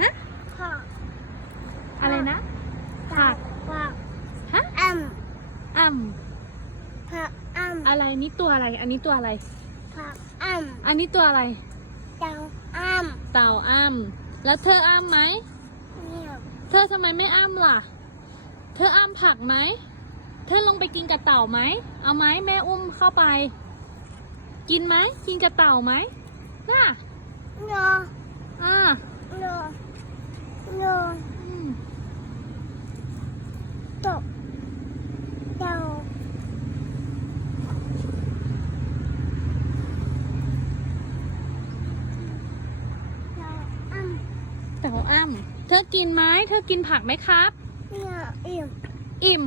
ฮะผักอะไรนะผักผักฮะอ่อ่ำผักอ่ำอะไรนี่ตัวอะไร อันนี้ตัวอะไรำผักอ่อันนี้ตัวอะไรำจังอ่เต่าอ้ำแล้วเธออ้ำไหมำเนี่ยเธอทำไมไม่อ้ำล่ะ เธออ้ำผักไหม เธอลงไปกินกับเต่าไหม เอาไหมแม่อุ้มเข้าไป กินไหม กินกับเต่าไหมน่ะ เนาะ อ่า เนาะเนาะ อืม ตกเจ้าเจ้าอ่ เต่าอ้ำเธอกินไหมเธอกินผักไหมครับำเนี่ยอิ่มอิ่ม